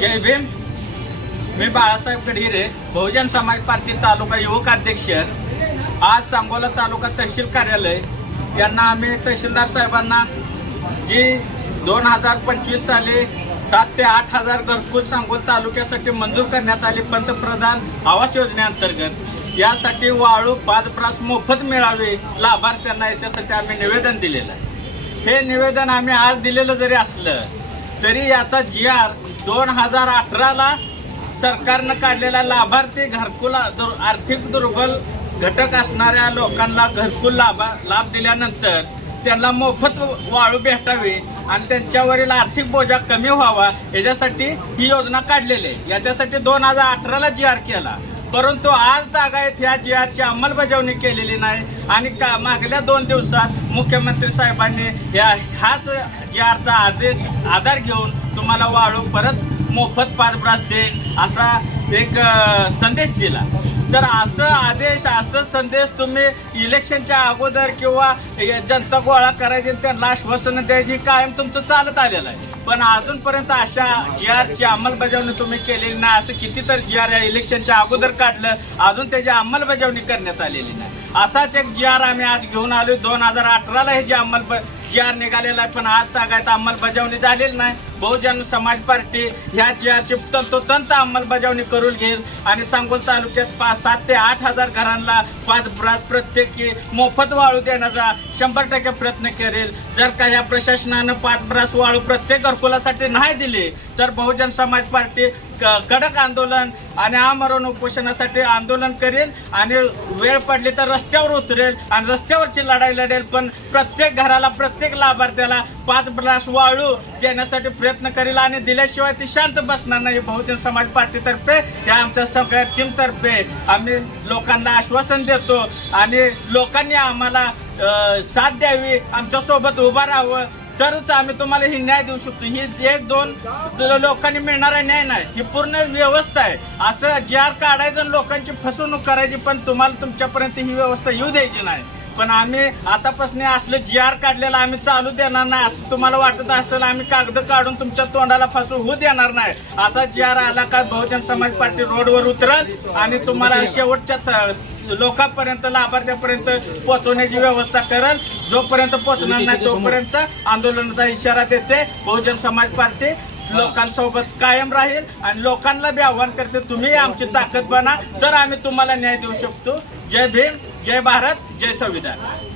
जय भीम. मी Balasaheb गडहिरे Bahujan Samaj party तालुका युवक अध्यक्ष. आज सांगोला तालुका तहसील कार्यालय. यांना आम्ही तहसीलदार साहेबांना जी दोन हजार पंचवीस साली सात ते आठ हजार घरकुल सांगोल तालुक्यासाठी मंजूर करण्यात आली पंतप्रधान आवास योजनेअंतर्गत यासाठी वाळू पाच प्रास मोफत मिळावे लाभार्थ्यांना याच्यासाठी आम्ही निवेदन दिलेलं आहे. हे निवेदन आम्ही आज दिलेलं जरी असलं तरी याचा जी आर दोन हजार अठराला सरकारनं काढलेला लाभार्थी घरकुला दुर आर्थिक दुर्बल घटक असणाऱ्या लोकांना घरकुल लाभ लाभ दिल्यानंतर त्यांना मोफत वाळू भेटावी आणि त्यांच्यावरील आर्थिक बोजा कमी व्हावा याच्यासाठी ही योजना काढलेली आहे. याच्यासाठी दोन हजार अठराला जी आर केला. परंतु आज तागायत ह्या जी आरची अंमलबजावणी केलेली नाही आणि का मागल्या दोन दिवसात मुख्यमंत्री साहेबांनी या ह्याच जी आरचा आदेश आधार घेऊन तुम्हाला वाळू परत मोफत पाच ब्रास देईल असा एक संदेश दिला. तर असं आदेश असं संदेश तुम्ही इलेक्शनच्या अगोदर किंवा जनता गोळा करायची आणि त्यांना आश्वासनं द्यायची कायम तुमचं चालत आलेलं आहे. पण अजूनपर्यंत अशा जी आरची अंमलबजावणी तुम्ही केलेली नाही. असं कितीतरी जी आर या इलेक्शनच्या अगोदर काढलं अजून त्याची अंमलबजावणी करण्यात आलेली नाही. असाच एक जी आर आम्ही आज घेऊन आलो दोन हजार अठराला हे जे अंमलब जी आर निघालेला आहे पण आज तागायत अंमलबजावणी झालेली नाही. बहुजन समाज पार्टी ह्या जी आरची तंतोतंत अंमलबजावणी करून घेईल आणि सांगोल तालुक्यात पाच सात ते आठ हजार घरांना पाच ब्रास प्रत्येकी मोफत वाळू देण्याचा शंभर टक्के प्रयत्न करेल. जर का या प्रशासनानं पाच ब्रास वाळू प्रत्येक घरकुलासाठी नाही दिली तर बहुजन समाज पार्टी क- कडक आंदोलन आणि आमरण उपोषणासाठी आंदोलन करेल आणि वेळ पडली तर रस्त्यावर उतरेल आणि रस्त्यावरची लढाई लढेल पण प्रत्येक घराला प्रत्येक प्रत्येक लाभार्थ्याला पाच ब्रास वाळू देण्यासाठी प्रयत्न करील आणि दिल्याशिवाय ती शांत बसणार नाही. बहुजन समाज पार्टीतर्फे या आमच्या सगळ्या टीमतर्फे आम्ही लोकांना आश्वासन देतो आणि लोकांनी आम्हाला साथ द्यावी आमच्यासोबत उभं राहावं. तरच आम्ही तुम्हाला ही न्याय देऊ शकतो. ही एक दोन लोकांनी मिळणारा न्याय नाही. ही पूर्ण व्यवस्था आहे. असं जी आर काढायचं आणि लोकांची फसवणूक करायची पण तुम्हाला तुमच्यापर्यंत ही व्यवस्था येऊ द्यायची नाही. पण आम्ही आतापासून असलं जी आर काढलेलं आम्ही चालू देणार नाही. असं तुम्हाला वाटत असेल आम्ही कागद काढून तुमच्या तोंडाला फसवू होऊ देणार नाही. असा जी आर आला का बहुजन समाज पार्टी रोडवर उतरल आणि तुम्हाला शेवटच्या स- लोकांपर्यंत लाभार्थ्यापर्यंत पोहोचवण्याची व्यवस्था करेल. जोपर्यंत पोहोचणार नाही तोपर्यंत आंदोलनाचा इशारा देते बहुजन समाज पार्टी. लोकांसोबत कायम राहील आणि लोकांना बी आव्हान करते तुम्ही आमची ताकद बना. तर आम्ही तुम्हाला न्याय देऊ शकतो. जय भीम. जय भारत जय संविधान.